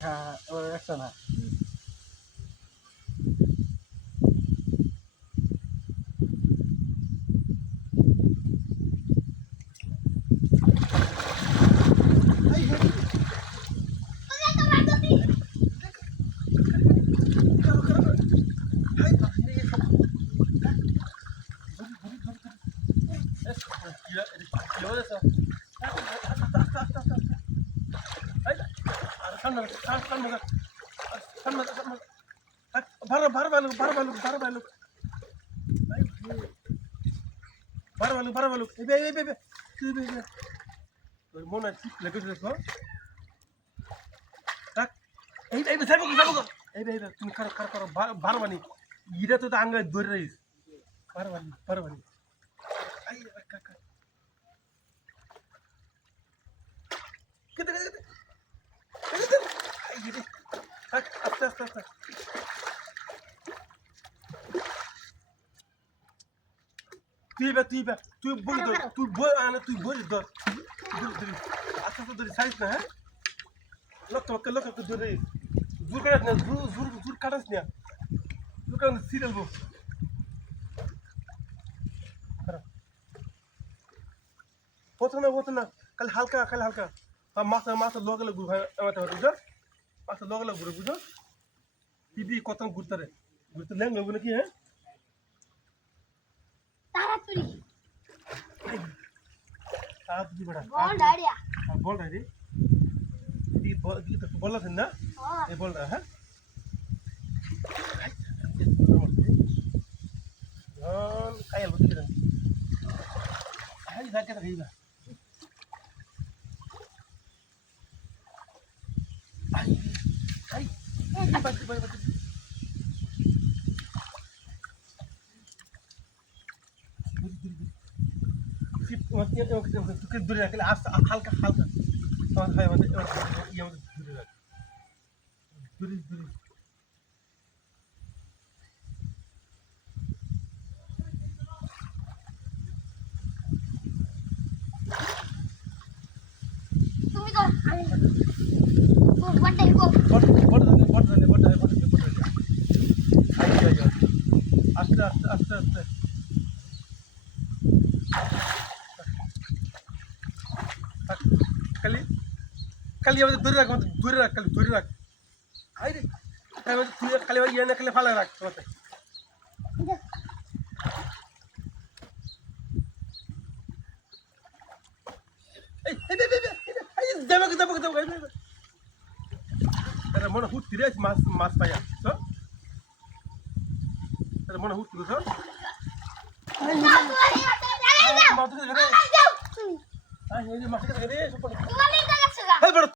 হ্যাঁ, ওর একটা না। মনে হয় ঠিক লেগে তুমি বারবানি ইটা তো আঙ্গায় ধরে রইস বারবানি আস্তে আস্তে আস্তে তুই বলি ধর তুই বলি ধর আস্তে আস্তে ধরি সাইজ না হ্যাঁ লক্ষ ধরে জোর কাটাস না জোর কাটাস না জোর কাটাস সিরিয়াল বো হতো না খালি হালকা মাথা লগে ঘুর হয় বুঝো মাথা লগে ঘুরে বুঝো দিদি কত ঘুরতে ল্যাং লাগবে নাকি হ্যাঁ তাড়াতাড়ি বেড়া বল রে বল আছেন না এই বলটা হ্যাঁ কায়াল বুঝলি না হাই জায়গাটা খাইবা দূরে রাখলে হালকা তোমার ভাই আমাদের দূরে রাখ দূরে তুমি তো বড় আস্তে খালি আমাদের দূরে রাখ খালি দূরে রাখ আই রে খালি ইয়ে না খালি ফালা রাখ তোমাতে মনে হুট ফিরে মাছ পাইয়া তো মনে হুট ফিরে মাছ